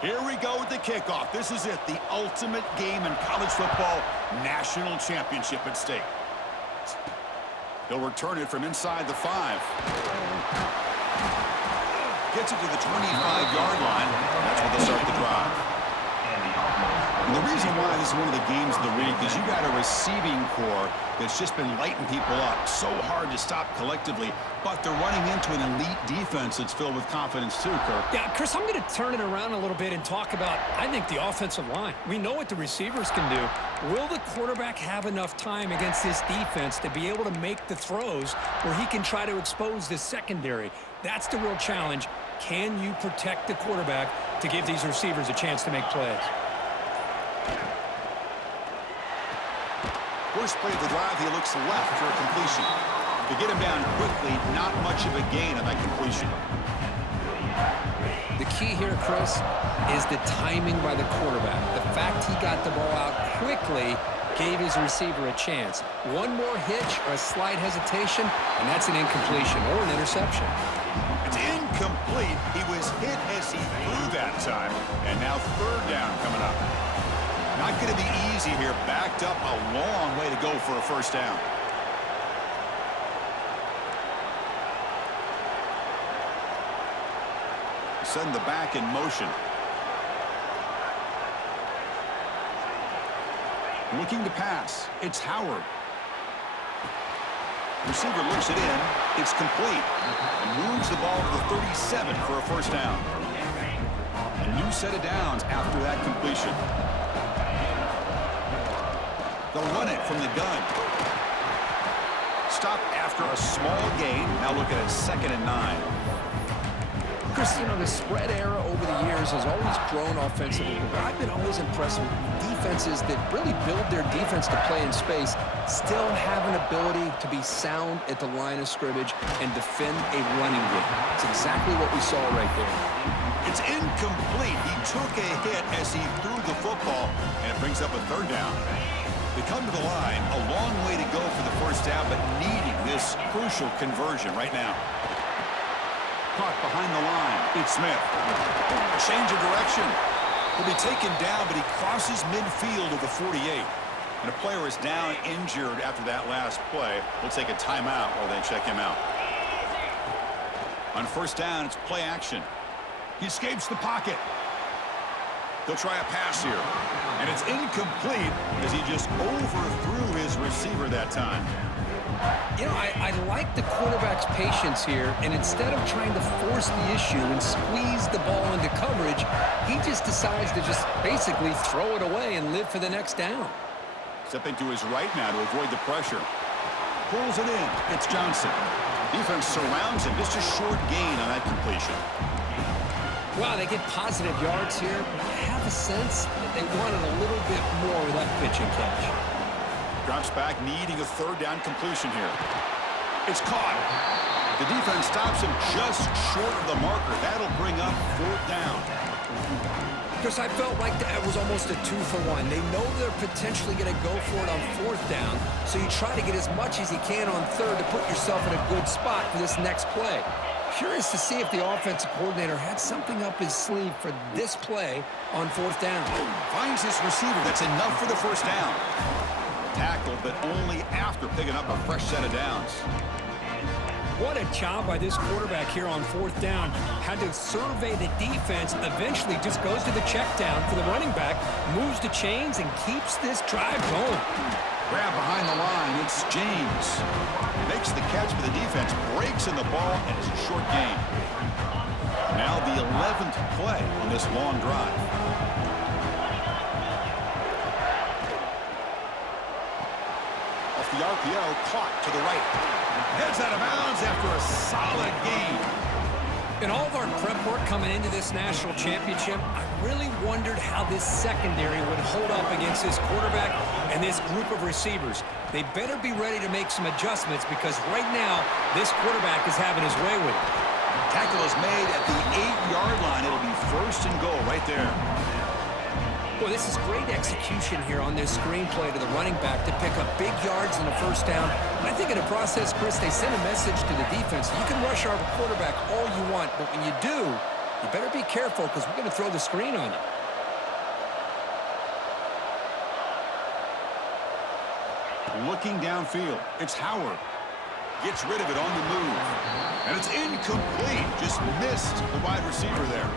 Here we go with the kickoff. This is it, the ultimate game in college football, national championship at stake. He'll return it from inside the 5. Gets it to the 25-yard line. That's where they'll start the drive. And the reason why this is one of the games of the week is you got a receiving core that's just been lighting people up. So hard to stop collectively, but they're running into an elite defense that's filled with confidence too, Kirk. Yeah, Chris, I'm going to turn it around a little bit and talk about, I think, the offensive line. We know what the receivers can do. Will the quarterback have enough time against this defense to be able to make the throws where he can try to expose this secondary? That's the real challenge. Can you protect the quarterback to give these receivers a chance to make plays? First play of the drive, he looks left for a completion. To get him down quickly, not much of a gain on that completion. The key here, Chris, is the timing by the quarterback. The fact he got the ball out quickly gave his receiver a chance. One more hitch or a slight hesitation, and that's an incompletion or an interception. It's incomplete. He was hit as he threw that time, and now third down coming up. Not going to be easy here. Backed up a long way to go for a first down. Send the back in motion. Looking to pass. It's Howard. Receiver looks it in. It's complete. And moves the ball to the 37 for a first down. A new set of downs after that completion. They'll run it from the gun. Stop after a small gain. Now look at it, 2nd and 9. Chris, you know, the spread era over the years has always grown offensively. But I've been always impressed with defenses that really build their defense to play in space, still have an ability to be sound at the line of scrimmage and defend a running game. It's exactly what we saw right there. It's incomplete. He took a hit as he threw the football, and it brings up a third down. They come to the line, a long way to go for the first down, but needing this crucial conversion right now. Caught behind the line. It's Smith. A change of direction. He'll be taken down, but he crosses midfield of the 48. And a player is down injured after that last play. We'll take a timeout while they check him out. On first down, it's play action. He escapes the pocket. They'll try a pass here. And it's incomplete as he just overthrew his receiver that time. You know, I like the quarterback's patience here, and instead of trying to force the issue and squeeze the ball into coverage, he just decides to just basically throw it away and live for the next down. Stepping to his right now to avoid the pressure. Pulls it in. It's Johnson. Defense surrounds him. Just a short gain on that completion. Wow, they get positive yards here, but I have a sense that they wanted a little bit more of that pitch and catch. Drops back, needing a third down completion here. It's caught. The defense stops him just short of the marker. That'll bring up fourth down. Because I felt like that was almost a 2-for-1. They know they're potentially going to go for it on fourth down, so you try to get as much as you can on third to put yourself in a good spot for this next play. Curious to see if the offensive coordinator had something up his sleeve for this play on fourth down. Finds his receiver. That's enough for the first down. Tackled, but only after picking up a fresh set of downs. What a job by this quarterback here on fourth down. Had to survey the defense, eventually just goes to the check down for the running back, moves the chains, and keeps this drive going. Grab behind the line, it's James. Makes the catch for the defense, breaks in the ball, and it's a short gain. Now the 11th play on this long drive. Off the RPO, caught to the right. Heads out of bounds after a solid gain. In all of our prep work coming into this national championship, I really wondered how this secondary would hold up against this quarterback and this group of receivers. They better be ready to make some adjustments because right now, this quarterback is having his way with it. Tackle is made at the 8-yard line. It'll be first and goal right there. Well, this is great execution here on this screenplay to the running back to pick up big yards in the first down. And I think in the process, Chris, they send a message to the defense. You can rush our quarterback all you want, but when you do, You better be careful because we're going to throw the screen on you. Looking downfield, it's Howard. Gets rid of it on the move. And it's incomplete. Just missed the wide receiver there.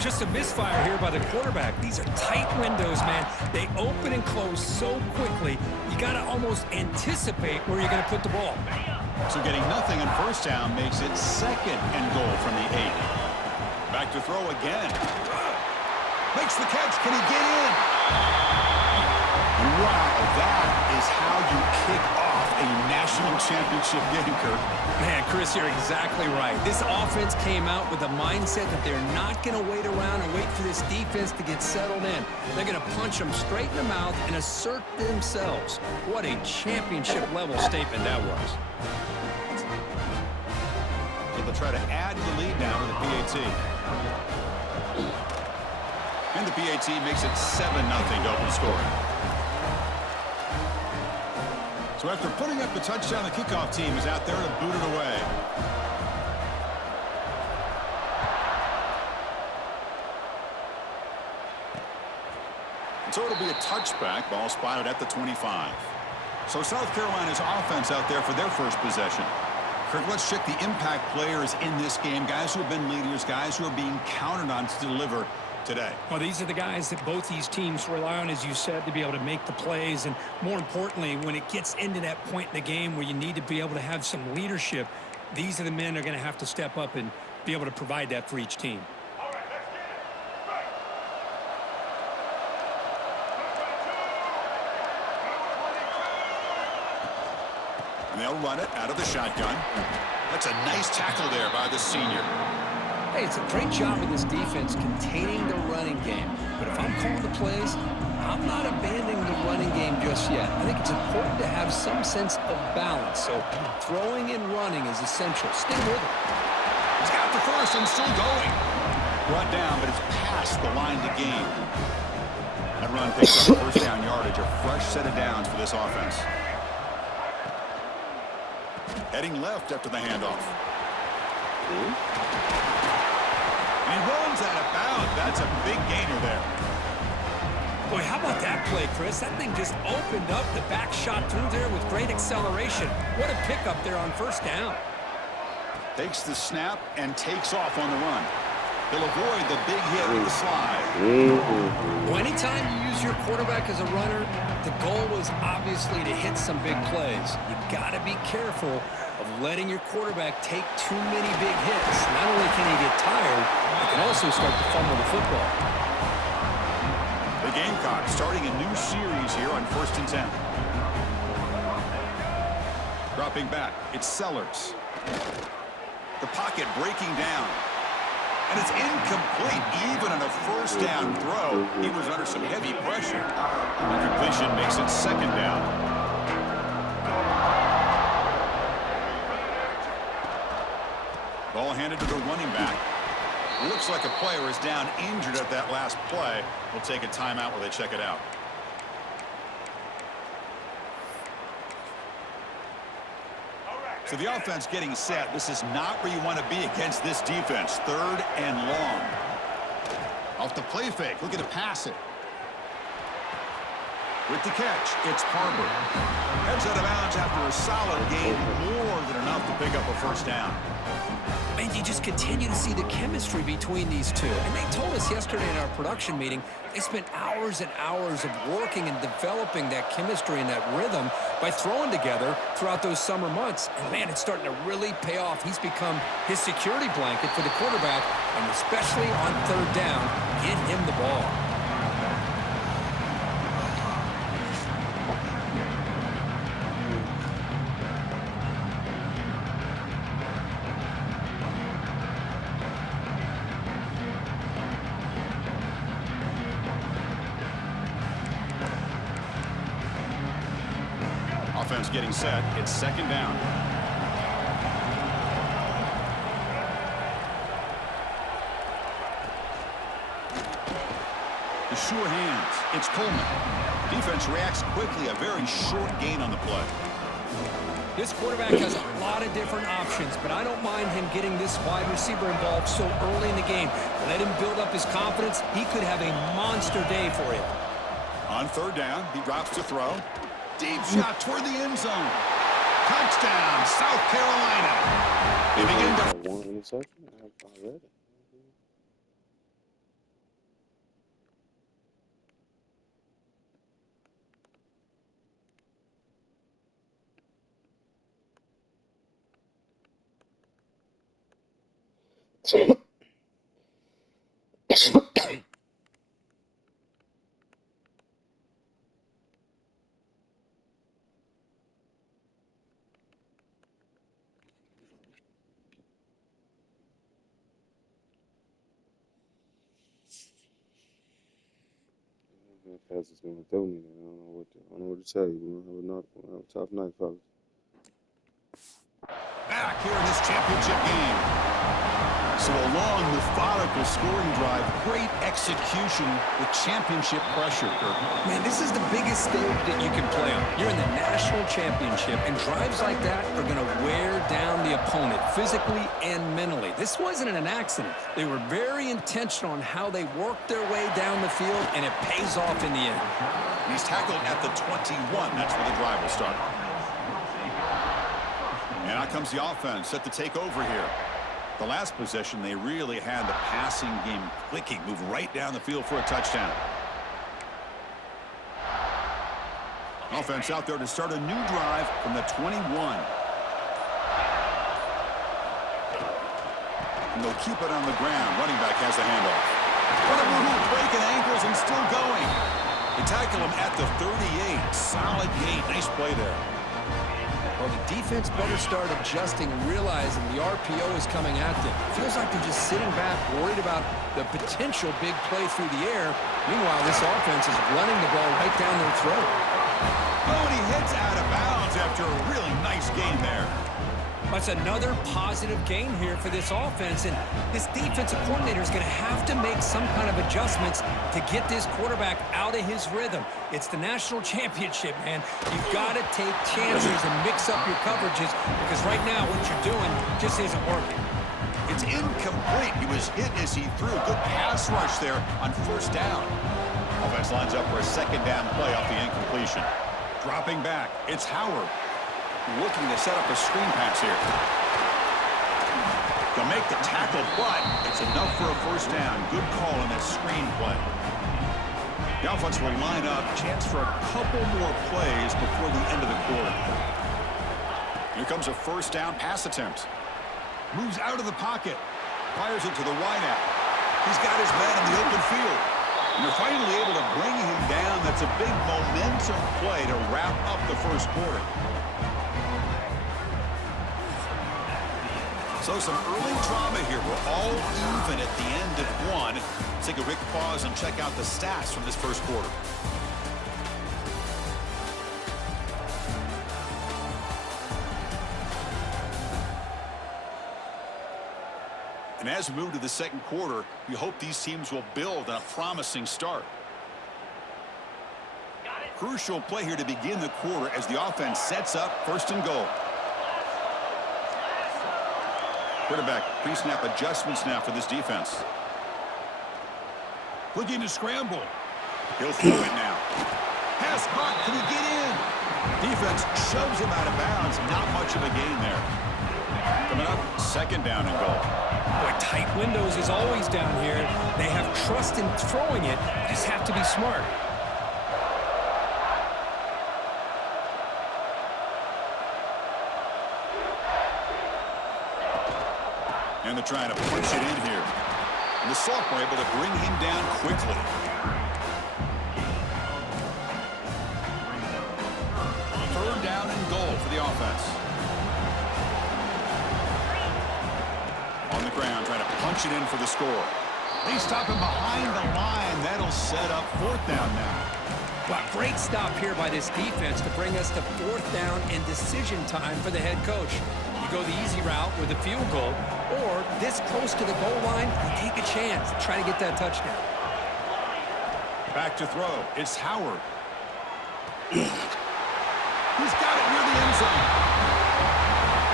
Just a misfire here by the quarterback. These are tight windows, man. They open and close so quickly, you got to almost anticipate where you're going to put the ball. So getting nothing on first down makes it second and goal from the 8. Back to throw again. Makes the catch. Can he get in? Wow, that is how you kick off a national championship game, Kirk. Man, Chris, you're exactly right. This offense came out with a mindset that they're not going to wait around and wait for this defense to get settled in. They're going to punch them straight in the mouth and assert themselves. What a championship-level statement that was. So they'll try to add the lead now to the PAT. And the PAT makes it 7-0 to open scoring. So after putting up the touchdown, the kickoff team is out there to boot it away. So it'll be a touchback. Ball spotted at the 25. So South Carolina's offense out there for their first possession. Kirk, let's check the impact players in this game. Guys who have been leaders, guys who are being counted on to deliver today. Well, these are the guys that both these teams rely on, as you said, to be able to make the plays. And more importantly, when it gets into that point in the game where you need to be able to have some leadership, these are the men that are going to have to step up and be able to provide that for each team. And they'll run it out of the shotgun. That's a nice tackle there by the senior. Hey, it's a great job of this defense containing the running game. But if I'm calling the plays, I'm not abandoning the running game just yet. I think it's important to have some sense of balance. So throwing and running is essential. Stay with it. He's got the first and still going. Brought down, but it's past the line to gain. That run picks up first down yardage. A fresh set of downs for this offense. Heading left after the handoff. He runs out of bounds. That's a big gainer there. Boy, how about that play, Chris? That thing just opened up. The back shot through there with great acceleration. What a pickup there on first down. Takes the snap and takes off on the run. He'll avoid the big hit with the slide. Well, anytime you use your quarterback as a runner, the goal is obviously to hit some big plays. You got to be careful of letting your quarterback take too many big hits. Not only can he get tired, he can also start to fumble the football. The Gamecocks starting a new series here on 1st and 10. Dropping back, it's Sellers. The pocket breaking down. And it's incomplete, even on a first down throw. He was under some heavy pressure. The completion makes it second down. Ball handed to the running back. Looks like a player is down injured at that last play. We'll take a timeout while they check it out. So the offense getting set. This is not where you want to be against this defense. 3rd and long. Off the play fake. Looking to pass it. With the catch, it's Harbor. Heads out of bounds after a solid gain. More than enough to pick up a first down. And you just continue to see the chemistry between these two. And they told us yesterday in our production meeting, they spent hours and hours of working and developing that chemistry and that rhythm by throwing together throughout those summer months. And, man, it's starting to really pay off. He's become his security blanket for the quarterback, and especially on 3rd down, get him the ball. Offense getting set. It's 2nd down. The sure hands. It's Coleman. Defense reacts quickly. A very short gain on the play. This quarterback has a lot of different options, but I don't mind him getting this wide receiver involved so early in the game. Let him build up his confidence. He could have a monster day for you. On third down, he drops to throw. Deep shot toward the end zone. Touchdown, South Carolina. They begin to... One interception? I read it. Pass is gonna throw me. I don't know what to tell you. We're gonna have a tough night, fellas. Back here in this championship game. So a long, methodical scoring drive. Great execution with championship pressure, Kirk. Man, this is the biggest stage that you can play on. You're in the national championship, and drives like that are going to wear down the opponent physically and mentally. This wasn't an accident. They were very intentional on how they worked their way down the field, and it pays off in the end. He's tackled at the 21. That's where the drive will start. And out comes the offense set to take over here. The last possession, they really had the passing game clicking. Move right down the field for a touchdown. Offense out there to start a new drive from the 21. And they'll keep it on the ground. Running back has the handoff. Breaking ankles and still going. They tackle him at the 38. Solid gain. Nice play there. Well, the defense better start adjusting and realizing the RPO is coming at them. Feels like they're just sitting back, worried about the potential big play through the air. Meanwhile, this offense is running the ball right down their throat. Oh, and he hits out of bounds after a really nice game there. That's another positive game here for this offense, and this defensive coordinator is going to have to make some kind of adjustments to get this quarterback out of his rhythm. It's the national championship, man. You've got to take chances and mix up your coverages, because right now what you're doing just isn't working. It's incomplete. He was hit as he threw. Good pass rush there on first down. Offense lines up for a second down play off the incompletion. Dropping back, it's Howard. Looking to set up a screen pass here. To make the tackle, but it's enough for a first down. Good call in that screen play. The offense will line up. Chance for a couple more plays before the end of the quarter. Here comes a first down pass attempt. Moves out of the pocket. Fires it to the wideout. He's got his man in the open field. And they're finally able to bring him down. That's a big momentum play to wrap up the first quarter. So some early drama here. We're all even at the end of one. Let's take a quick pause and check out the stats from this first quarter. And as we move to the second quarter, we hope these teams will build on a promising start. Crucial play here to begin the quarter as the offense sets up first and goal. Quarterback pre-snap adjustments now for this defense. Looking to scramble. He'll throw it now. Pass caught. Can he get in? Defense shoves him out of bounds. Not much of a gain there. Coming up, second down and goal. Boy, tight windows is always down here. They have trust in throwing it. Just have to be smart. And they're trying to push it in here. And the sophomore able to bring him down quickly. Third down and goal for the offense. On the ground, trying to punch it in for the score. They stop him behind the line. That'll set up fourth down now. Wow, great stop here by this defense to bring us to fourth down and decision time for the head coach. You go the easy route with a field goal, or this close to the goal line, you take a chance to try to get that touchdown. Back to throw. It's Howard. He's got it near the end zone.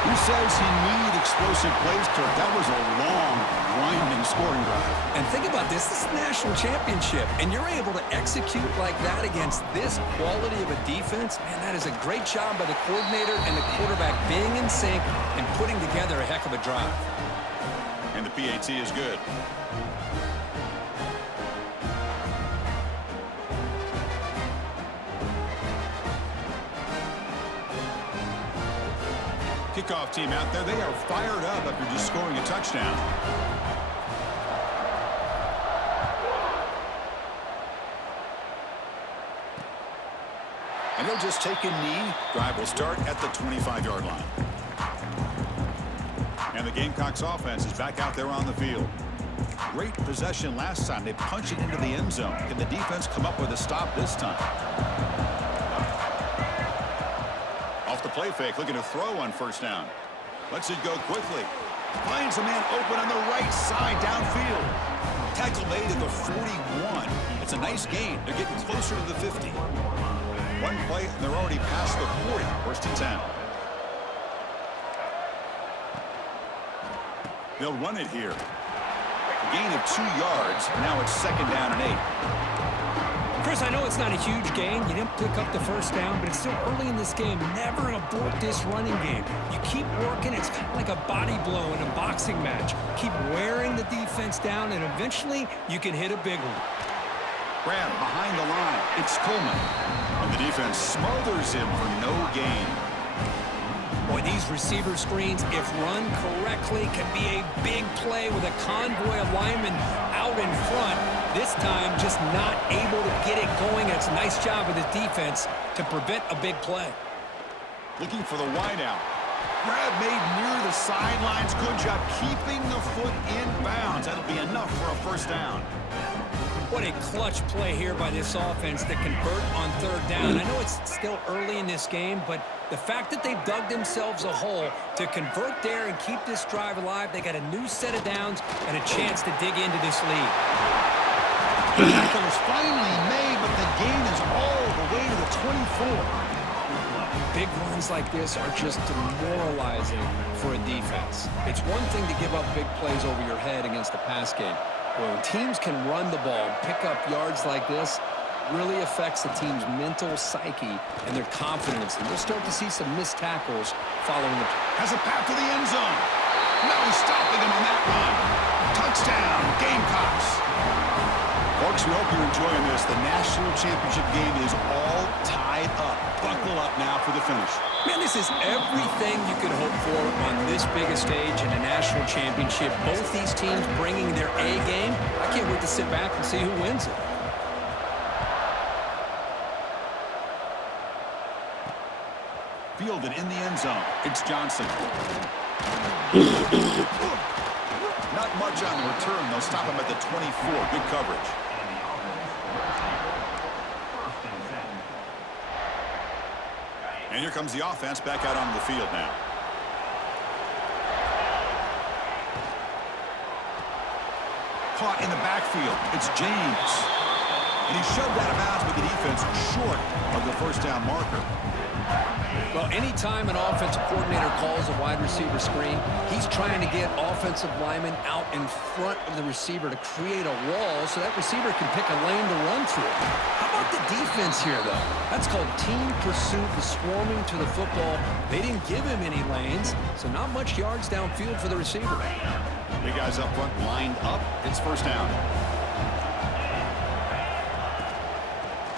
Who says he needs explosive plays, Kirk? That was a long, winding scoring drive. And think about this. This is a national championship, and you're able to execute like that against this quality of a defense. Man, that is a great job by the coordinator and the quarterback being in sync and putting together a heck of a drive. And the PAT is good. Kickoff team out there. They are fired up after just scoring a touchdown. And they'll just take a knee. Drive will start at the 25-yard line. And the Gamecocks offense is back out there on the field. Great possession last time. They punched it into the end zone. Can the defense come up with a stop this time? Off the play fake, looking to throw on first down. Lets it go quickly. Finds a man open on the right side downfield. Tackle made at the 41. It's a nice gain. They're getting closer to the 50. One play, and they're already past the 40. First and 10. They'll run it here. A gain of 2 yards. Now it's second down and 8. Chris, I know it's not a huge gain. You didn't pick up the first down, but it's still early in this game. Never abort this running game. You keep working. It's kind of like a body blow in a boxing match. Keep wearing the defense down, and eventually you can hit a big one. Grab behind the line. It's Coleman. And the defense smothers him for no gain. Boy, these receiver screens, if run correctly, can be a big play with a convoy of linemen out in front. This time, just not able to get it going. It's a nice job of the defense to prevent a big play. Looking for the wideout. Grab made near the sidelines. Good job keeping the foot in bounds. That'll be enough for a first down. What a clutch play here by this offense to convert on third down. I know it's still early in this game, but the fact that they've dug themselves a hole to convert there and keep this drive alive, they got a new set of downs and a chance to dig into this lead. The tackle is finally made, but the gain is all the way to the 24. Big runs like this are just demoralizing for a defense. It's one thing to give up big plays over your head against the pass game. When teams can run the ball and pick up yards like this, really affects the team's mental psyche and their confidence. And you'll start to see some missed tackles following the... Has a path to the end zone. No stopping him on that run. Touchdown, Gamecocks. Folks, we hope you're enjoying this. The national championship game is all tied up. Buckle up now for the finish. Man, this is everything you could hope for on this big a stage in a national championship. Both these teams bringing their A game. I can't wait to sit back and see who wins it. Fielded in the end zone. It's Johnson. Not much on the return. They'll stop him at the 24. Good coverage. And here comes the offense back out onto the field now. Caught in the backfield. It's James. And he shoved out of bounds with the defense short of the first down marker. Well, anytime an offensive coordinator calls a wide receiver screen, he's trying to get offensive linemen out in front of the receiver to create a wall so that receiver can pick a lane to run through. How about the defense here, though? That's called team pursuit and swarming to the football. They didn't give him any lanes, so not much yards downfield for the receiver. Big guys up front lined up. It's first down.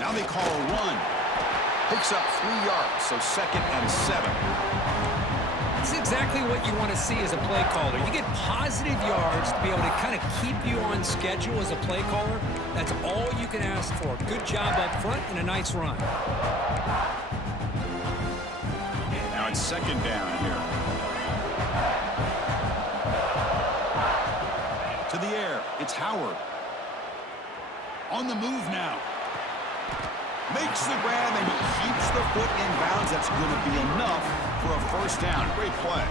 Now they call a run. Picks up 3 yards, so second and 7. This is exactly what you want to see as a play caller. You get positive yards to be able to kind of keep you on schedule as a play caller. That's all you can ask for. Good job up front and a nice run. Now it's second down here. To the air, it's Howard. On the move now. Makes the grab and keeps the foot in bounds. That's going to be enough for a first down. Great play.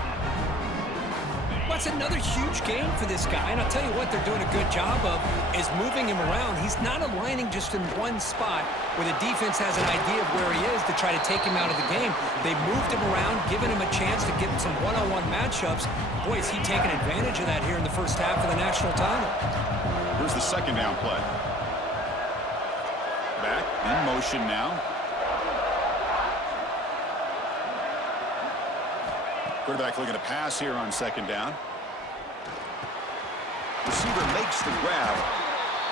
Well, that's another huge game for this guy, and I'll tell you what they're doing a good job of is moving him around. He's not aligning just in one spot where the defense has an idea of where he is to try to take him out of the game. They've moved him around, given him a chance to get some one-on-one matchups. Boy, is he taking advantage of that here in the first half of the national title. Here's the second down play. Back in motion now. Quarterback looking to pass here on second down. Receiver makes the grab.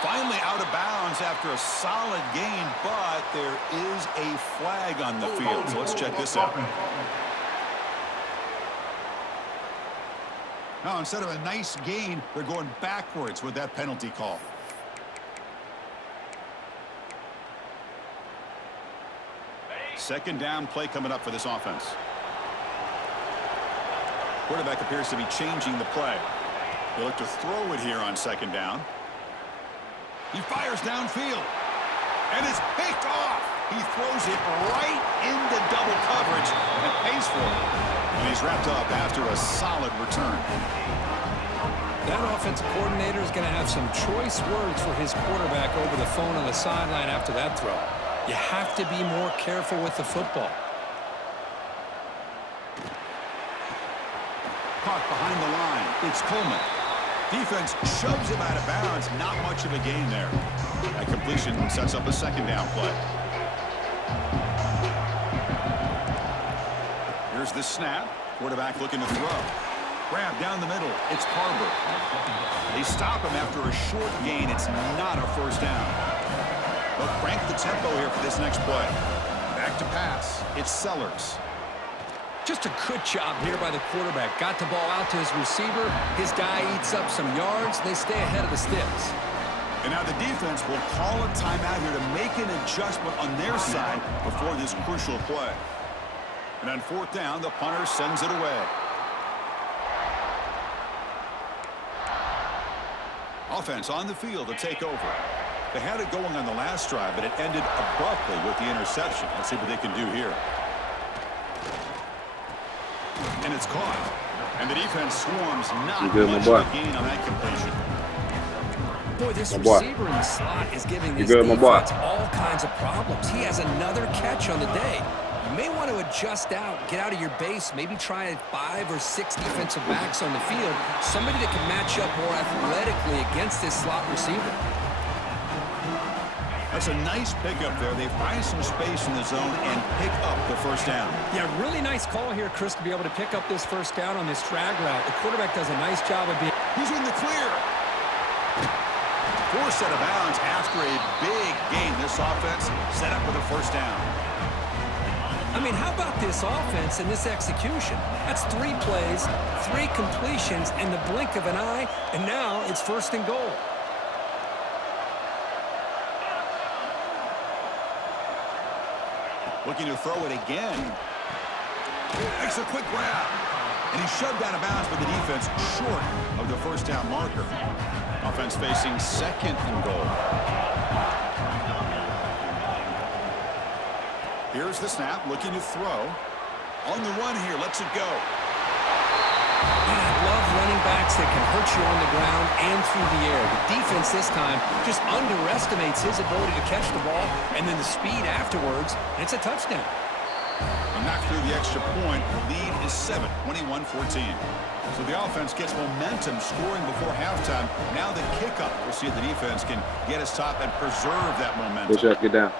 Finally out of bounds after a solid gain, but there is a flag on the field. So let's check this out. Now, instead of a nice gain, they're going backwards with that penalty call. Second down play coming up for this offense. Quarterback appears to be changing the play. They look to throw it here on second down. He fires downfield. And it's picked off. He throws it right into double coverage and pays for it. And he's wrapped up after a solid return. That offensive coordinator is going to have some choice words for his quarterback over the phone on the sideline after that throw. You have to be more careful with the football. Caught behind the line. It's Coleman. Defense shoves him out of bounds. Not much of a gain there. That completion sets up a second down play. Here's the snap. Quarterback looking to throw. Grab down the middle. It's Barber. They stop him after a short gain. It's not a first down. They'll crank the tempo here for this next play. Back to pass. It's Sellers. Just a good job here by the quarterback. Got the ball out to his receiver. His guy eats up some yards. They stay ahead of the sticks. And now the defense will call a timeout here to make an adjustment on their side before this crucial play. And on fourth down, the punter sends it away. Offense on the field to take over. They had it going on the last drive, but it ended abruptly with the interception. Let's see what they can do here. And it's caught. And the defense swarms, not much of a gain on that completion. Boy, this receiver in the slot is giving this defense all kinds of problems. He has another catch on the day. You may want to adjust out, get out of your base, maybe try 5 or 6 defensive backs on the field, somebody that can match up more athletically against this slot receiver. That's a nice pickup there. They find some space in the zone and pick up the first down. Yeah, really nice call here, Chris, to be able to pick up this first down on this drag route. The quarterback does a nice job of being... He's in the clear. Forced out of bounds after a big gain. This offense set up with a first down. I mean, how about this offense and this execution? That's 3 plays, 3 completions in the blink of an eye, and now it's first and goal. Looking to throw it again. Makes a quick grab. And he's shoved out of bounds by the defense short of the first down marker. Offense facing second and goal. Here's the snap, looking to throw. On the run here, lets it go. Man, I love running backs that can hurt you on the ground and through the air. The defense this time just underestimates his ability to catch the ball and then the speed afterwards, and it's a touchdown. And knocked through the extra point. The lead is 7, 21-14. So the offense gets momentum scoring before halftime. Now the kickoff. We'll see if the defense can get us top and preserve that momentum. Bishop, get down.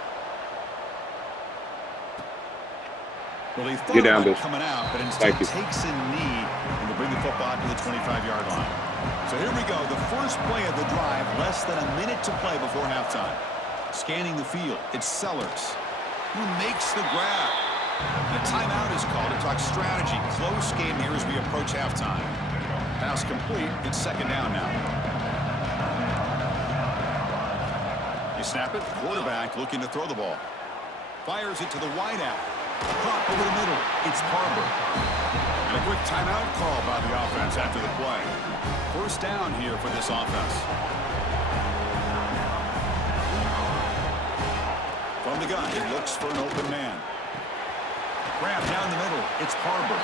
Well, he Get down, thought about Bish. coming out, but instead Thank you. takes a knee and will bring the football to the 25-yard line. So here we go, the first play of the drive, less than a minute to play before halftime. Scanning the field, it's Sellers, who makes the grab. A timeout is called to talk strategy. Close game here as we approach halftime. Pass complete, it's second down now. You snap it, quarterback looking to throw the ball. Fires it to the wideout. Caught over the middle. It's Barber. And a quick timeout call by the offense after the play. First down here for this offense. From the gun, he looks for an open man. Grab down the middle. It's Barber.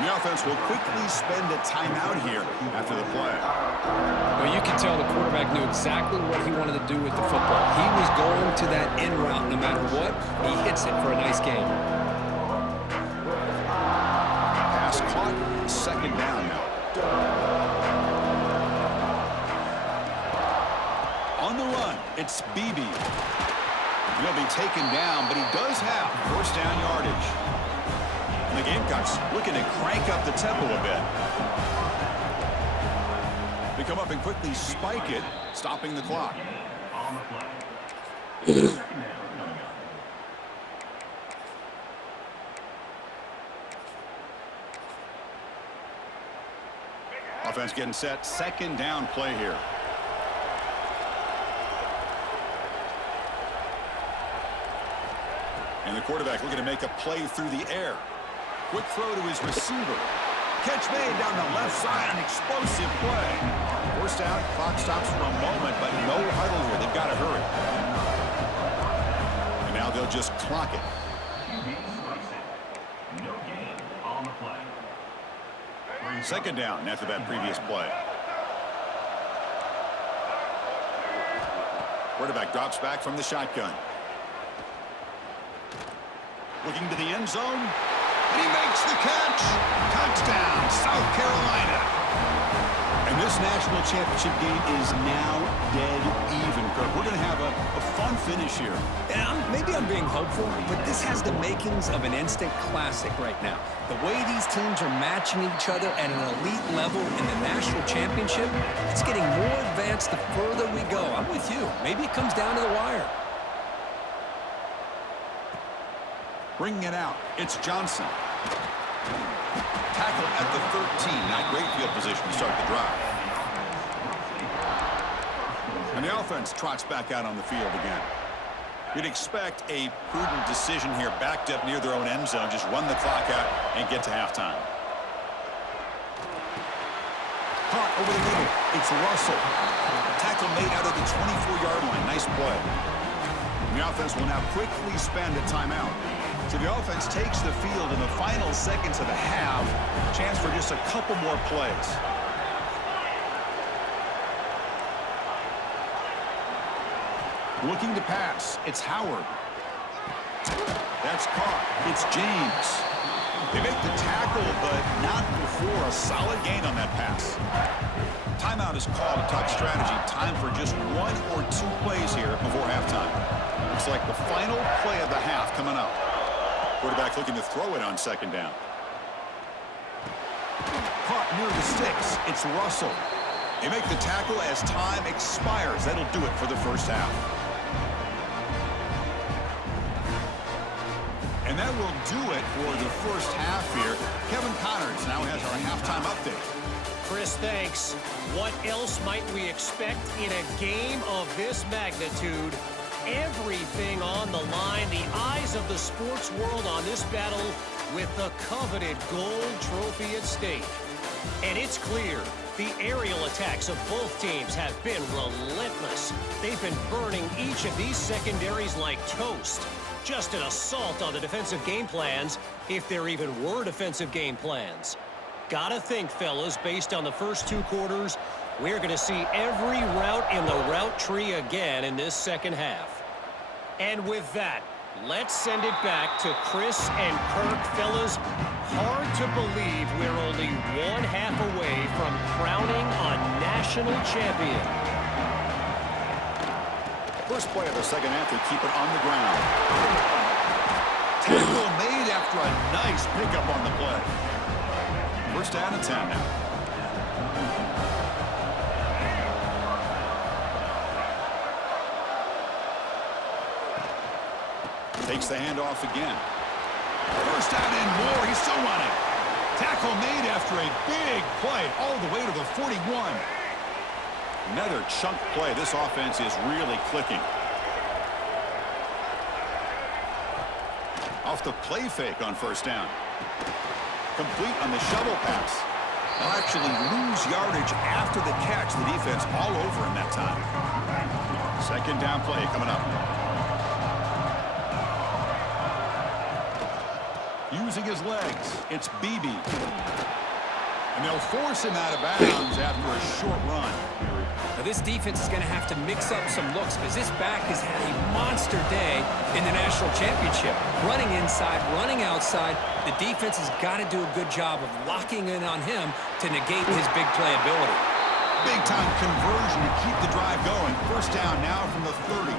The offense will quickly spend a timeout here after the play. Well, you can tell the quarterback knew exactly what he wanted to do with the football. He was going to that end route no matter what. He hits it for a nice gain. Pass caught. Second down now. On the run, it's Beebe. He'll be taken down, but he does have first down yardage. And the Gamecocks looking to crank up the tempo a bit. They come up and quickly spike it, stopping the clock. Offense getting set. Second down play here. And the quarterback looking to make a play through the air. Quick throw to his receiver. Catch made down the left side. An explosive play. First down. Clock stops for a moment, but no huddle here. They've got to hurry. And now they'll just clock it. Second down after that previous play. Quarterback drops back from the shotgun. Looking to the end zone. And he makes the catch. Touchdown, South Carolina. And this national championship game is now dead even, Kirk. We're going to have a fun finish here. Yeah, maybe I'm being hopeful, but this has the makings of an instant classic right now. The way these teams are matching each other at an elite level in the national championship, it's getting more advanced the further we go. I'm with you. Maybe it comes down to the wire. Bringing it out, it's Johnson. Tackle at the 13. Not great field position to start the drive. And the offense trots back out on the field again. You'd expect a prudent decision here, backed up near their own end zone. Just run the clock out and get to halftime. Caught over the middle. It's Russell. Tackle made out of the 24-yard line. Nice play. And the offense will now quickly spend a timeout. So the offense takes the field in the final seconds of the half. Chance for just a couple more plays. Looking to pass. It's Howard. That's caught. It's James. They make the tackle, but not before a solid gain on that pass. Timeout is called to talk strategy. Time for just one or two plays here before halftime. Looks like the final play of the half coming up. Quarterback looking to throw it on second down. Caught near the sticks. It's Russell. They make the tackle as time expires. That'll do it for the first half. And that will do it for the first half here. Kevin Connors now has our halftime update. Chris, thanks. What else might we expect in a game of this magnitude? Everything on the line, the eyes of the sports world on this battle with the coveted gold trophy at stake. And it's clear, the aerial attacks of both teams have been relentless. They've been burning each of these secondaries like toast. Just an assault on the defensive game plans, if there even were defensive game plans. Gotta think, fellas, based on the first two quarters, we're going to see every route in the route tree again in this second half. And with that, let's send it back to Chris and Kirk. Fellas, hard to believe we're only one half away from crowning a national champion. First play of the second half, they keep it on the ground. Tackle made after a nice pickup on the play. First down and 10 now. Takes the handoff again. First down and more. He's still running. Tackle made after a big play all the way to the 41. Another chunk play. This offense is really clicking. Off the play fake on first down. Complete on the shovel pass. They'll actually lose yardage after the catch. The defense all over him that time. Second down play coming up. Using his legs, it's Beebe. And they'll force him out of bounds after a short run. Now this defense is going to have to mix up some looks because this back has had a monster day in the national championship. Running inside, running outside. The defense has got to do a good job of locking in on him to negate his big play ability. Big-time conversion to keep the drive going. First down now from the 30.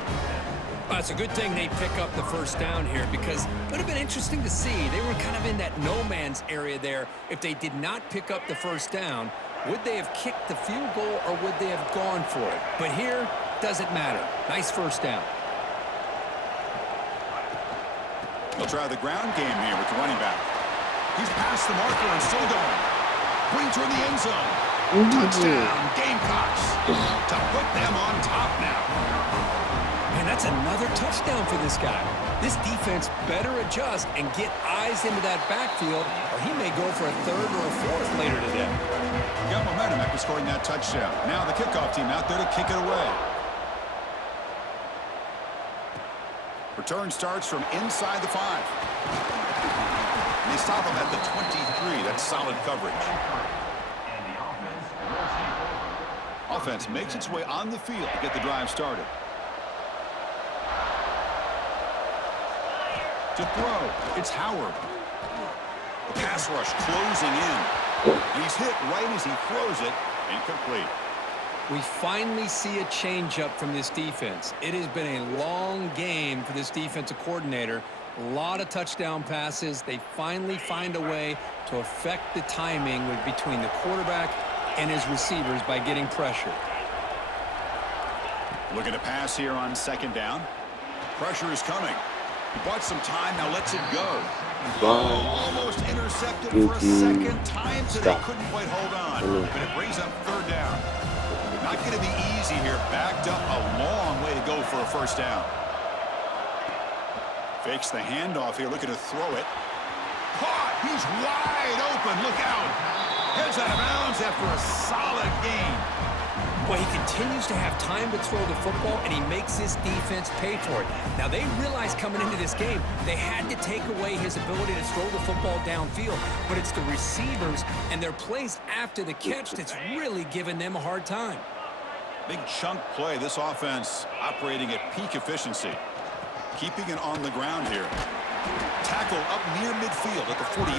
Well, it's a good thing they pick up the first down here because it would have been interesting to see. They were kind of in that no-man's area there. If they did not pick up the first down, would they have kicked the field goal or would they have gone for it? But here, doesn't matter. Nice first down. They'll try the ground game here with the running back. He's past the marker and still going. Brings her in the end zone. Touchdown, Gamecocks. To put them on top now. Man, that's another touchdown for this guy. This defense better adjust and get eyes into that backfield, or he may go for a third or a fourth later today. Got momentum after scoring that touchdown. Now the kickoff team out there to kick it away. Return starts from inside the 5. And they stop him at the 23. That's solid coverage. Offense makes its way on the field to get the drive started. To throw, it's Howard. The pass rush closing in. He's hit right as he throws it. Incomplete. We finally see a changeup from this defense. It has been a long game for this defensive coordinator. A lot of touchdown passes. They finally find a way to affect the timing between the quarterback and his receivers by getting pressure. Looking to pass here on second down. Pressure is coming. He bought some time, now lets it go. Oh, almost intercepted for a second time, so they couldn't quite hold on. But it brings up third down. Not going to be easy here. Backed up a long way to go for a first down. Fakes the handoff here, looking to throw it. Caught! He's wide open. Look out. Heads out of bounds after a solid gain. Well, he continues to have time to throw the football, and he makes this defense pay for it. Now, they realized coming into this game they had to take away his ability to throw the football downfield, but it's the receivers and their plays after the catch that's really giving them a hard time. Big chunk play. This offense operating at peak efficiency. Keeping it on the ground here. Tackle up near midfield at the 48.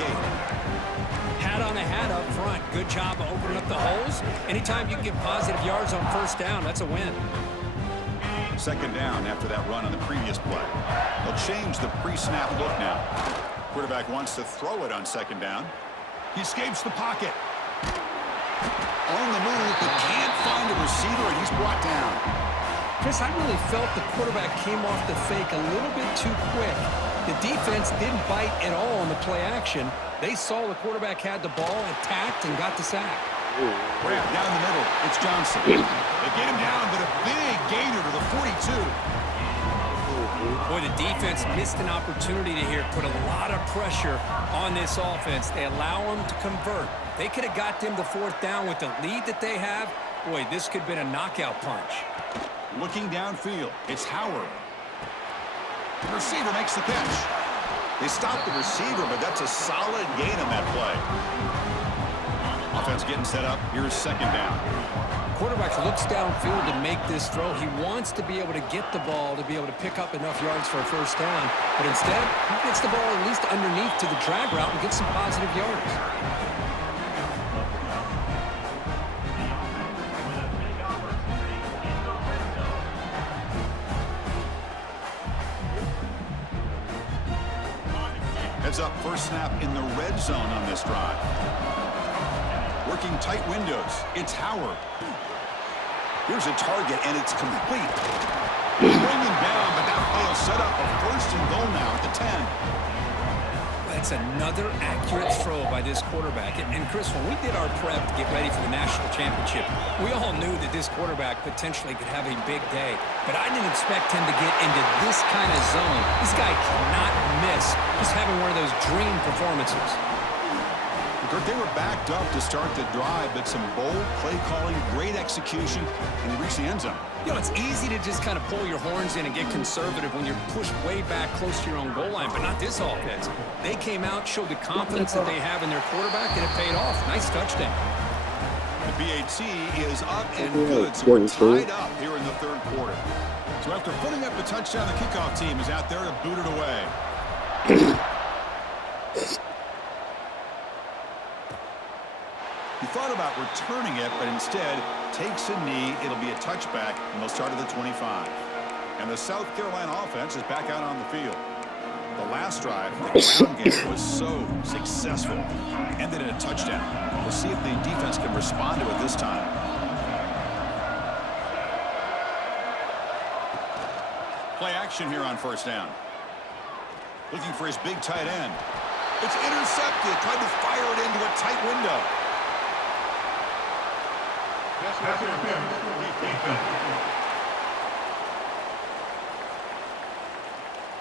Hat on a hat up front. Good job of opening up the holes. Anytime you can get positive yards on first down, that's a win. Second down after that run on the previous play. They'll change the pre-snap look now. Quarterback wants to throw it on second down. He escapes the pocket. On the move, but can't find a receiver, and he's brought down. Chris, I really felt the quarterback came off the fake a little bit too quick. The defense didn't bite at all on the play action. They saw the quarterback had the ball, attacked, and got the sack. Grab down the middle. It's Johnson. They get him down, but a big gainer to the 42. Boy, the defense missed an opportunity to here put a lot of pressure on this offense. They allow them to convert. They could have got them the fourth down with the lead that they have. Boy, this could have been a knockout punch. Looking downfield, it's Howard. The receiver makes the catch. They stop the receiver, but that's a solid gain on that play. Offense getting set up. Here's second down. Quarterback looks downfield to make this throw. He wants to be able to get the ball to be able to pick up enough yards for a first down. But instead, he gets the ball at least underneath to the drag route and gets some positive yards. Heads up, first snap in the red zone on this drive. Working tight windows. It's Howard. Here's a target, and it's complete. Bringing down, but that play will set up a first and goal now at the 10. That's another accurate throw by this quarterback. And Chris, when we did our prep to get ready for the national championship, we all knew that this quarterback potentially could have a big day. But I didn't expect him to get into this kind of zone. This guy cannot miss just having one of those dream performances. Kirk, they were backed up to start the drive, but some bold play calling, great execution, and they reached the end zone. You know, it's easy to just kind of pull your horns in and get conservative when you're pushed way back close to your own goal line, but not this offense. They came out, showed the confidence that they have in their quarterback, and it paid off. Nice touchdown. The BAT is up and good, so we're tied up here in the third quarter. So after putting up a touchdown, the kickoff team is out there to boot it away. He thought about returning it, but instead takes a knee. It'll be a touchback, and they'll start at the 25. And the South Carolina offense is back out on the field. The last drive, the ground game was so successful. Ended in a touchdown. We'll see if the defense can respond to it this time. Play action here on first down. Looking for his big tight end. It's intercepted. Tried to fire it into a tight window.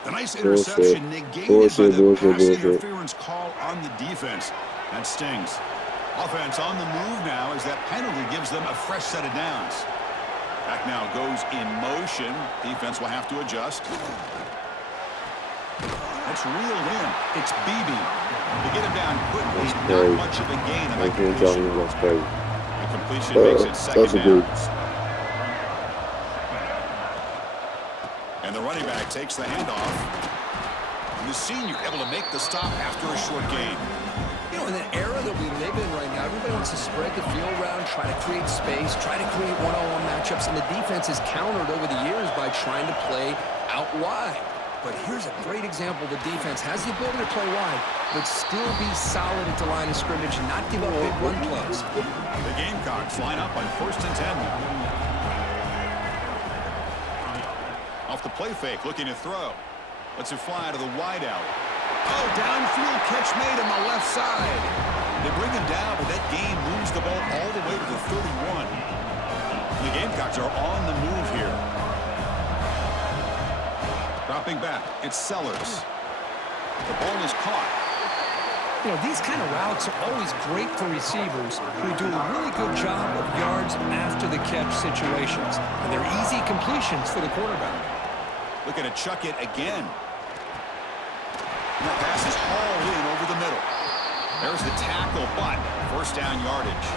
The nice interception negated by the pass interference call on the defense. That stings. Offense on the move now as that penalty gives them a fresh set of downs. Back now goes in motion. Defense will have to adjust. That's reeled in. It's Beebe. To get him down quickly, not much of a gain on that completion. The completion makes it second down. And the running back takes the handoff. And the senior able to make the stop after a short gain. You know, in the era that we live in right now, everybody wants to spread the field around, try to create space, try to create one-on-one matchups, and the defense has countered over the years by trying to play out wide. But here's a great example. The defense has the ability to play wide, but still be solid at the line of scrimmage and not give up big run plays. The Gamecocks line up on 1st and 10 now. Off the play fake, looking to throw. Lets it fly to the wideout. Oh, downfield catch made on the left side. They bring him down, but that gain moves the ball all the way to the 31. The Gamecocks are on the move here. Dropping back, it's Sellers. The ball is caught. You know, these kind of routes are always great for receivers who do a really good job of yards after the catch situations. And they're easy completions for the quarterback. Looking to chuck it again. And the pass is hauled in over the middle. There's the tackle, but first down yardage.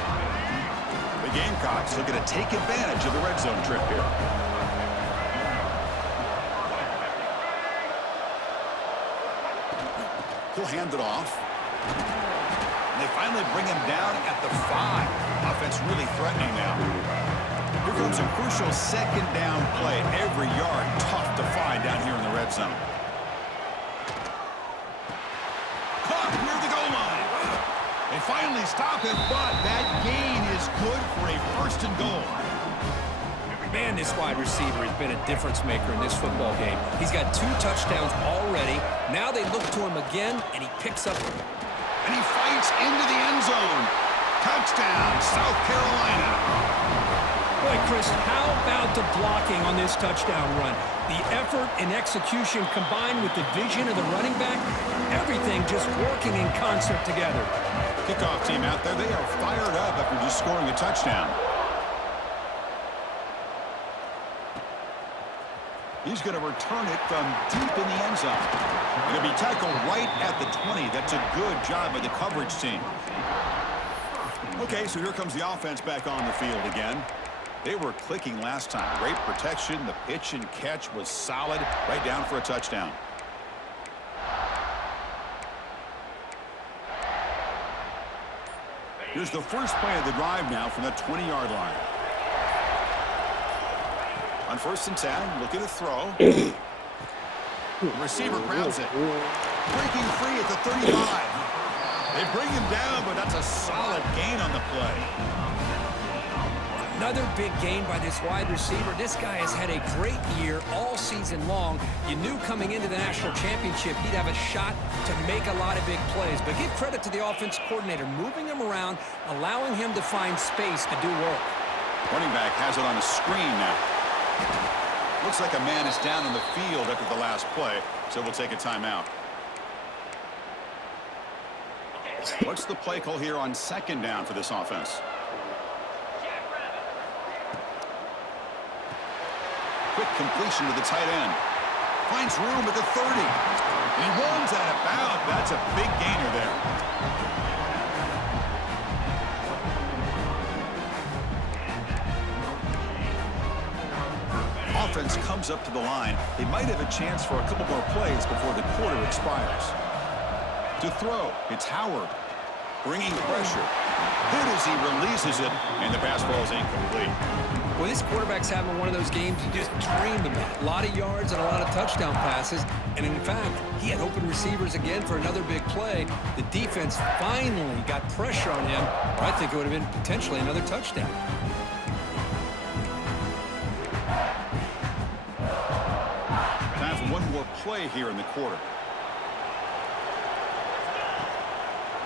The Gamecocks looking to take advantage of the red zone trip here. He'll hand it off. And they finally bring him down at the 5. Offense really threatening now. Here comes a crucial second down play. Every yard tough to find down here in the red zone. Caught near the goal line. They finally stop it, but that gain is good for a 1st and goal. Man, this wide receiver has been a difference maker in this football game. He's got 2 touchdowns already. Now they look to him again, and he picks up. And he fights into the end zone. Touchdown, South Carolina. Boy, Chris, how about the blocking on this touchdown run? The effort and execution combined with the vision of the running back, everything just working in concert together. Kickoff team out there, they are fired up after just scoring a touchdown. He's going to return it from deep in the end zone. Going to be tackled right at the 20. That's a good job by the coverage team. Okay, so here comes the offense back on the field again. They were clicking last time. Great protection. The pitch and catch was solid. Right down for a touchdown. Here's the first play of the drive now from the 20-yard line. On 1st and 10, looking to throw. The receiver grabs it. Breaking free at the 35. They bring him down, but that's a solid gain on the play. Another big gain by this wide receiver. This guy has had a great year all season long. You knew coming into the national championship he'd have a shot to make a lot of big plays. But give credit to the offense coordinator, moving him around, allowing him to find space to do work. Running back has it on the screen now. Looks like a man is down on the field after the last play, so we'll take a timeout. What's the play call here on second down for this offense? Quick completion to the tight end. Finds room at the 30. He runs out of bounds. That's a big gainer there. Offense comes up to the line. They might have a chance for a couple more plays before the quarter expires. To throw, it's Howard. Bringing pressure. Hit as he releases it, and the pass ball is incomplete. Well, this quarterback's having one of those games you just dreamed about. A lot of yards and a lot of touchdown passes. And in fact, he had open receivers again for another big play. The defense finally got pressure on him. I think it would have been potentially another touchdown. Time for one more play here in the quarter.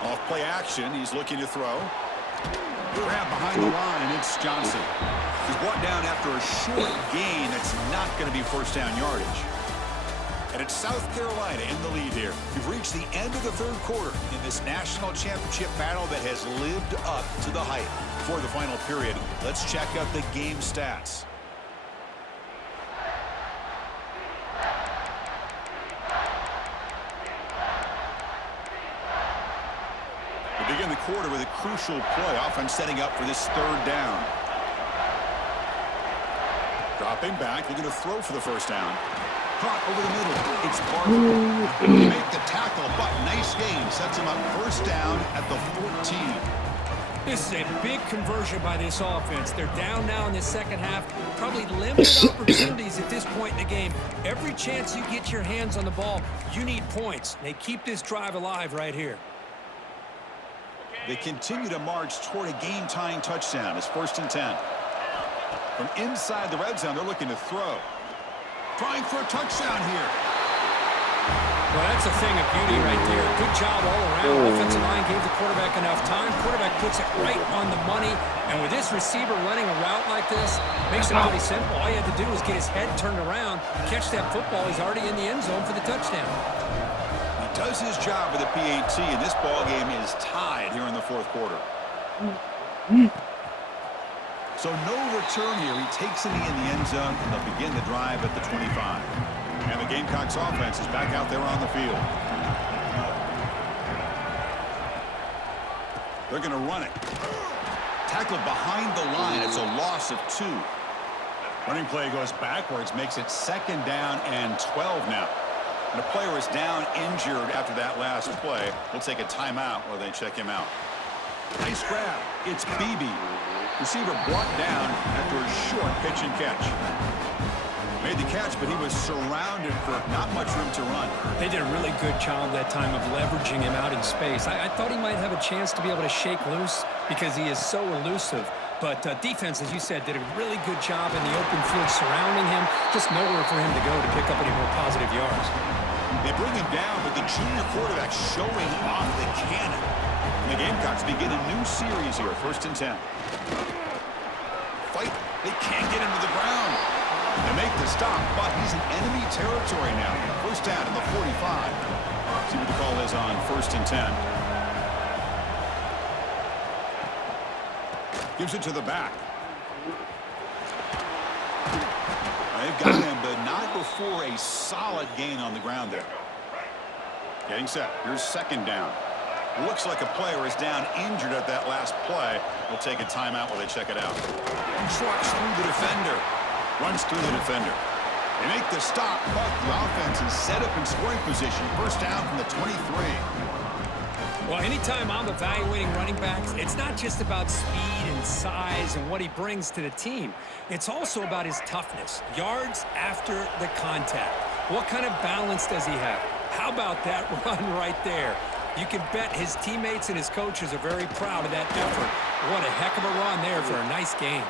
Off play action, he's looking to throw. Grab behind the line, it's Johnson. He's brought down after a short gain that's not going to be first down yardage. And it's South Carolina in the lead here. We've reached the end of the third quarter in this national championship battle that has lived up to the hype. For the final period, let's check out the game stats. Begin the quarter with a crucial play. Offense setting up for this third down. Dropping back, looking to throw for the first down. Caught over the middle. It's Barber. Make the tackle, but nice game. Sets him up first down at the 14. This is a big conversion by this offense. They're down now in the second half. Probably limited opportunities at this point in the game. Every chance you get your hands on the ball, you need points. They keep this drive alive right here. They continue to march toward a game-tying touchdown. It's 1st and 10. From inside the red zone, they're looking to throw. Trying for a touchdown here. Well, that's a thing of beauty right there. Good job all around. Offensive line gave the quarterback enough time. Quarterback puts it right on the money. And with this receiver running a route like this, makes it pretty simple. All you had to do was get his head turned around, catch that football. He's already in the end zone for the touchdown. Does his job with the PAT, and this ball game is tied here in the fourth quarter. So no return here. He takes it in the end zone, and they'll begin the drive at the 25. And the Gamecocks offense is back out there on the field. They're going to run it. Tackled behind the line. It's a loss of 2. Running play goes backwards, makes it 2nd down and 12 now. And a player is down injured after that last play. We'll take a timeout while they check him out. Nice grab. It's Beebe. Receiver brought down after a short pitch and catch. Made the catch, but he was surrounded for not much room to run. They did a really good job that time of leveraging him out in space. I thought he might have a chance to be able to shake loose because he is so elusive. But defense, as you said, did a really good job in the open field surrounding him. Just nowhere for him to go to pick up any more positive yards. They bring him down, but the junior quarterback showing off the cannon. And the Gamecocks begin a new series here, 1st and 10. Fight. They can't get him to the ground. They make the stop, but he's in enemy territory now. First down at the 45. See what the call is on 1st and 10. Gives it to the back. They've got him, but not before a solid gain on the ground there. Getting set. Here's 2nd down. Looks like a player is down injured at that last play. We'll take a timeout while they check it out. Trucks through the defender. Runs through the defender. They make the stop, but the offense is set up in scoring position. First down from the 23. Well, anytime I'm evaluating running backs, it's not just about speed and size and what he brings to the team. It's also about his toughness. Yards after the contact. What kind of balance does he have? How about that run right there? You can bet his teammates and his coaches are very proud of that effort. What a heck of a run there for a nice gain.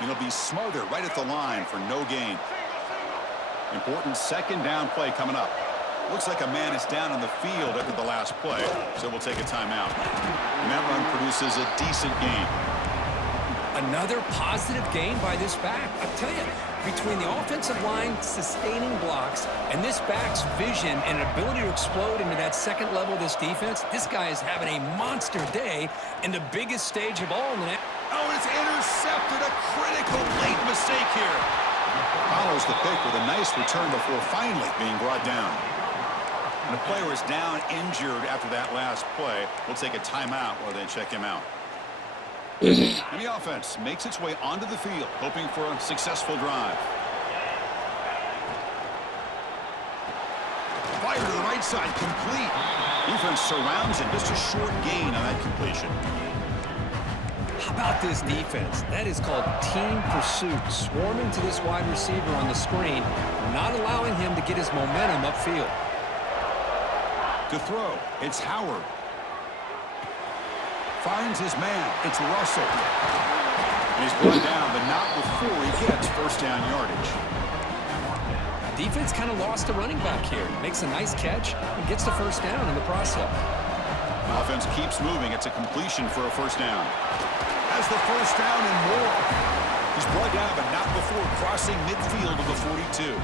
He'll be smothered right at the line for no gain. Important 2nd down play coming up. Looks like a man is down on the field after the last play, so we'll take a timeout. And that run produces a decent gain. A Another positive gain by this back. I tell you, between the offensive line sustaining blocks and this back's vision and ability to explode into that second level of this defense, this guy is having a monster day in the biggest stage of all. Oh, it's intercepted. A critical late mistake here. Follows the pick with a nice return before finally being brought down. And the player is down injured after that last play. We'll take a timeout while they check him out. And the offense makes its way onto the field, hoping for a successful drive. Fire to the right side, complete. Defense surrounds him, just a short gain on that completion. How about this defense? That is called team pursuit. Swarming to this wide receiver on the screen, not allowing him to get his momentum upfield. To throw, it's Howard. Finds his man. It's Russell. And he's brought down, but not before he gets first down yardage. Defense kind of lost a running back here. Makes a nice catch and gets the first down in the process. Offense keeps moving. It's a completion for a first down. Has the first down and more. He's brought down, but not before crossing midfield of the 42.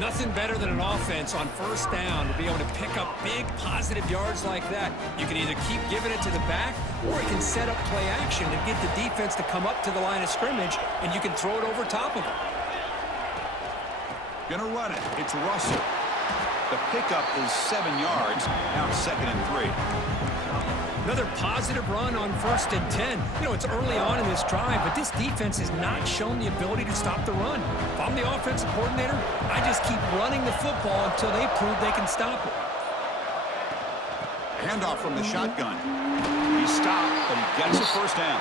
Nothing better than an offense on first down to be able to pick up big positive yards like that. You can either keep giving it to the back, or it can set up play action and get the defense to come up to the line of scrimmage, and you can throw it over top of them. Gonna run it. It's Russell. The pickup is 7 yards. Now it's 2nd and 3. Another positive run on 1st and 10. You know, it's early on in this drive, but this defense has not shown the ability to stop the run. If I'm the offensive coordinator, I just keep running the football until they prove they can stop it. Handoff from the shotgun. He stopped, but he gets a first down.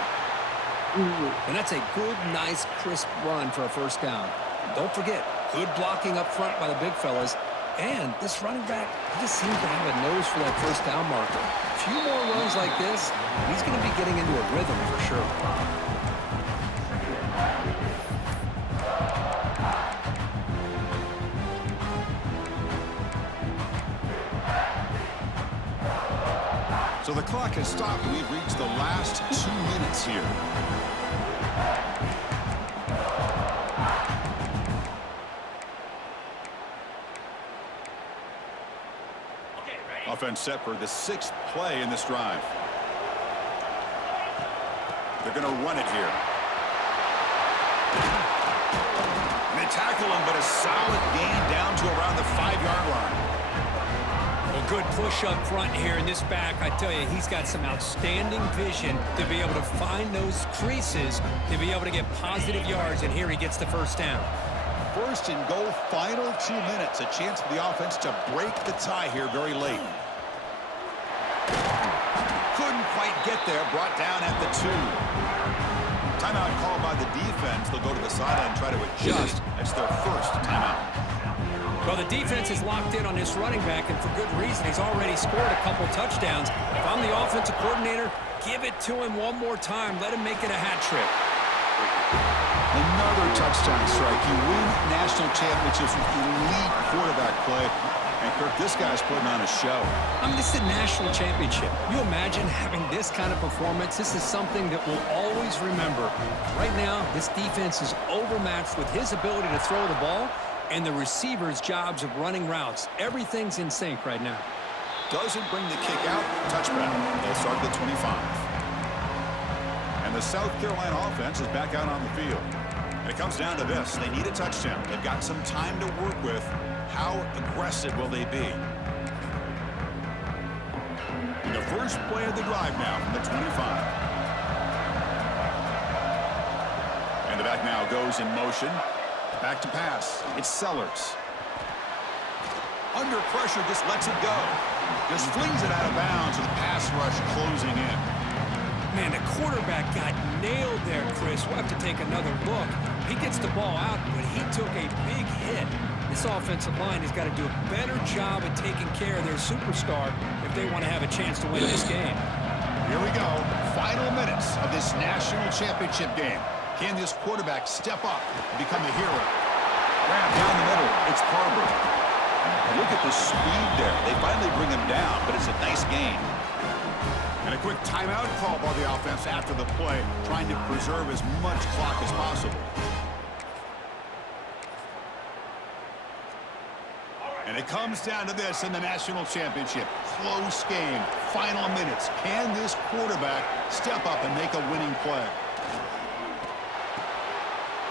And that's a good, nice, crisp run for a first down. Don't forget, good blocking up front by the big fellas. And this running back, he just seems to have a nose for that first down marker. A few more runs like this, and he's going to be getting into a rhythm for sure. So the clock has stopped, and we've reached the last 2 minutes here. Offense set for the 6th play in this drive. They're going to run it here. And they tackle him, but a solid gain down to around the 5-yard line. Well, good push up front here in this back. I tell you, he's got some outstanding vision to be able to find those creases, to be able to get positive yards, and here he gets the first down. 1st and goal, final 2 minutes. A chance for the offense to break the tie here very late. Couldn't quite get there, brought down at the 2. Timeout called by the defense. They'll go to the sideline and try to adjust. That's their first timeout. Well, the defense is locked in on this running back, and for good reason. He's already scored a couple touchdowns. If I'm the offensive coordinator, give it to him one more time. Let him make it a hat trick. Another touchdown strike. You win national championships with elite quarterback play. And, Kirk, this guy's putting on a show. I mean, this is a national championship. You imagine having this kind of performance? This is something that we'll always remember. Right now, this defense is overmatched with his ability to throw the ball and the receivers' jobs of running routes. Everything's in sync right now. Doesn't bring the kick out. Touchback. They'll start at the 25. And the South Carolina offense is back out on the field. And it comes down to this. They need a touchdown. They've got some time to work with. How aggressive will they be? And the first play of the drive now from the 25. And the back now goes in motion. Back to pass. It's Sellers. Under pressure, just lets it go. Just flings it out of bounds with the pass rush closing in. Man, the quarterback got nailed there, Chris. We'll have to take another look. He gets the ball out, but he took a big hit. This offensive line has got to do a better job at taking care of their superstar if they want to have a chance to win this game. Here we go. Final minutes of this national championship game. Can this quarterback step up and become a hero? Grab down the middle. It's Carver. And look at the speed there. They finally bring him down, but it's a nice gain. And a quick timeout call by the offense after the play, trying to preserve as much clock as possible. And it comes down to this in the national championship. Close game, final minutes. Can this quarterback step up and make a winning play?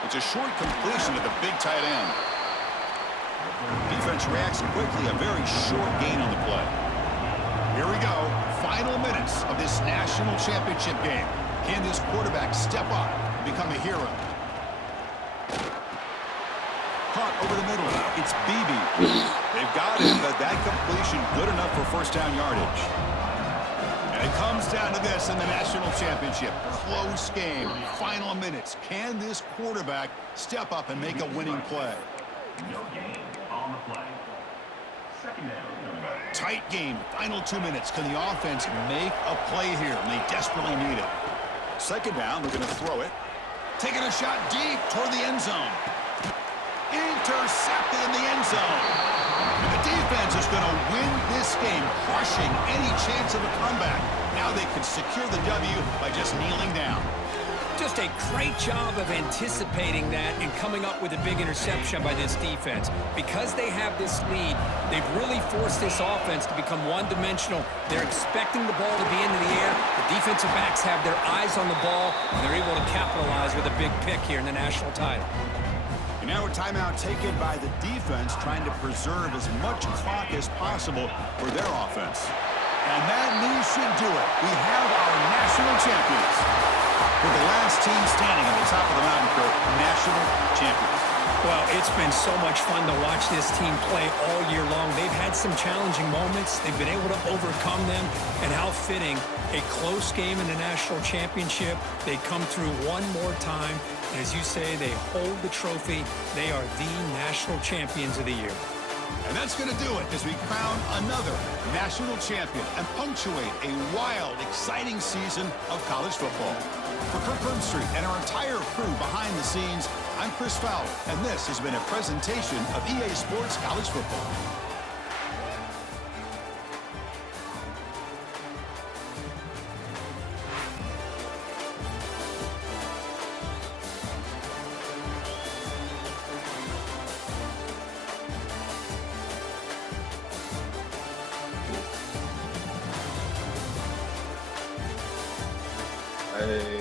It's a short completion to the big tight end. Defense reacts quickly, a very short gain on the play. Here we go, final minutes of this national championship game. Can this quarterback step up and become a hero? Caught over the middle, it's Beebe. They've got him, but that completion good enough for first down yardage. And it comes down to this in the national championship. Close game, final minutes. Can this quarterback step up and make a winning play? No gain on the play. Second down. Tight game, final 2 minutes. Can the offense make a play here? And they desperately need it. Second down, they're going to throw it. Taking a shot deep toward the end zone. Intercepted in the end zone. And the defense is going to win this game, crushing any chance of a comeback. Now they can secure the W by just kneeling down. Just a great job of anticipating that and coming up with a big interception by this defense. Because they have this lead, they've really forced this offense to become one-dimensional. They're expecting the ball to be into the air. The defensive backs have their eyes on the ball, and they're able to capitalize with a big pick here in the national title. And now a timeout taken by the defense, trying to preserve as much clock as possible for their offense. And that news should do it. We have our national champions. With the last team standing at the top of the mountain, Kirk, national champions. Well, it's been so much fun to watch this team play all year long. They've had some challenging moments. They've been able to overcome them. And how fitting, a close game in the national championship. They come through one more time. And as you say, they hold the trophy. They are the national champions of the year. And that's going to do it as we crown another national champion and punctuate a wild, exciting season of college football. For Kirk Herbstreit and our entire crew behind the scenes, I'm Chris Fowler, and this has been a presentation of EA Sports College Football. Hey.